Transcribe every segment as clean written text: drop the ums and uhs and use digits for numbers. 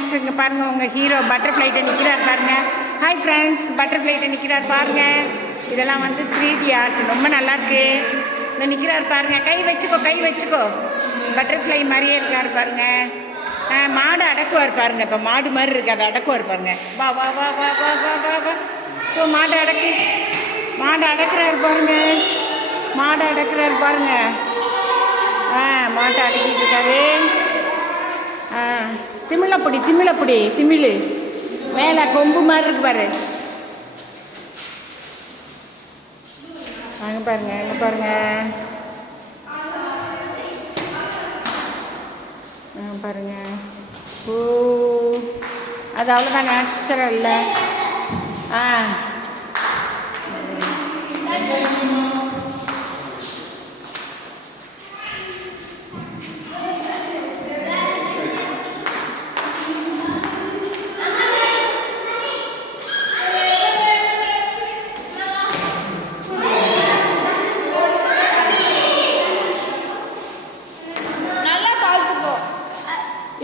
Friends, இங்கே பாருங்கள் உங்கள் ஹீரோ பட்டர்ஃப்ளைட்டை நிற்கிறார் பாருங்கள். ஹாய் ஃப்ரெண்ட்ஸ், பட்டர்ஃப்ளைட்டை நிற்கிறார் பாருங்கள். இதெல்லாம் வந்து 3D ஆர்ட், ரொம்ப நல்லாயிருக்கு. இந்த நிற்கிறார் பாருங்கள். கை வச்சுக்கோ, கை வச்சுக்கோ. பட்டர்ஃப்ளை மாதிரியே இருக்கார் பாருங்கள். மாடு அடக்குவார் பாருங்கள். இப்போ மாடு மாதிரி இருக்குது, அதை அடக்குவார் பாருங்கள். வா வா வா வா வா வா வா வா. இப்போ மாடு அடக்கு, மாடு அடக்குறாரு பாருங்கள். மாடு அடக்குறாரு பாருங்கள். மாட்டை அடக்கிட்டு இருக்காரு. திமிழப்பொடி, திமிழப்பொடி, திமிழ் மேலே கொம்பு மாதிரி இருக்கு பாரு. அங்கே பாருங்க, அங்கே பாருங்க, பாருங்க. ஓ, அது அவ்வளோதான், நேச்சுரல் இல்லை.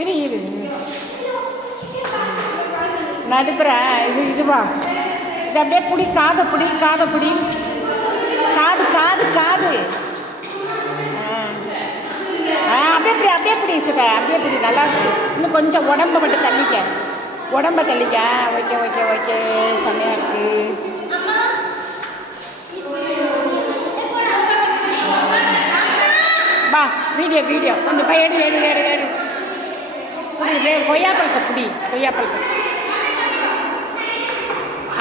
இரு இரு நடுப்புற இதுவா, இது அப்படியே பிடி, காதை பிடி, காதை பிடி, காது காது காது. அப்படியே பிடி, அப்படியே பிடி சுக, அப்படியே பிடி, நல்லா இருக்கு. இன்னும் கொஞ்சம் உடம்பை மட்டும் தள்ளிக்க, உடம்பை தள்ளிக்க. ஓகே ஓகே ஓகே, செம்மையாக இருக்கு. வா வீடியோ வீடியோ கொஞ்சம் போய் எடு எடு எடு எடு. கொய்யாப்பழத்தை பிடி, கொய்யாப்பழத்தை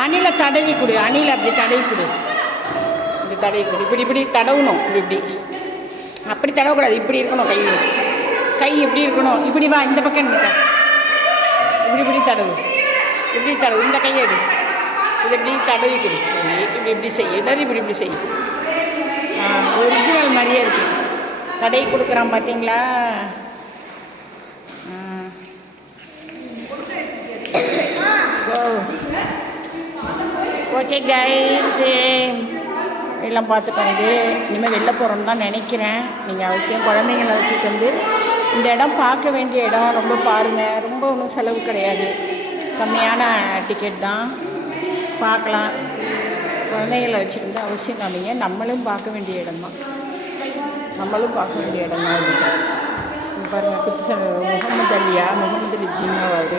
அணில தடவி கொடு, அணில அப்படி தடவி கொடு, இப்படி தடவி கொடு. இப்படி இப்படி தடவணும், இப்படி இப்படி. அப்படி தடவக்கூடாது, இப்படி இருக்கணும். கை கை இப்படி இருக்கணும். இப்படி வா, இந்த பக்கம் இருக்க, இப்படி இப்படி தடவு, இப்படி தடவு. இந்த கையை எடு, இது இப்படி தடவி கொடு. இப்படி இப்படி செய்ய, எதாவது இப்படி இப்படி செய்ய. ஒரிஜினல் மாதிரியே இருக்கு. தடவி கொடுக்குறான் பார்த்தீங்களா? ஓகே கைஸ், எல்லாம் பார்த்துக்கோங்க. இனிமேல் வெளில போகிறோன்னு தான் நினைக்கிறேன். நீங்கள் அவசியம் குழந்தைங்கள வச்சுட்டு வந்து இந்த இடம் பார்க்க வேண்டிய இடம். ரொம்ப பாருங்கள், ரொம்ப ஒன்றும் செலவு கிடையாது, கம்மியான டிக்கெட் தான். பார்க்கலாம். குழந்தைங்கள வச்சுட்டு வந்து அவசியம் காமிங்க. நம்மளும் பார்க்க வேண்டிய இடம் தான், நம்மளும் பார்க்க வேண்டிய இடம் தான். பாருங்கள், முகமது அலியா, முகமது அலி ஜின்னா அவர்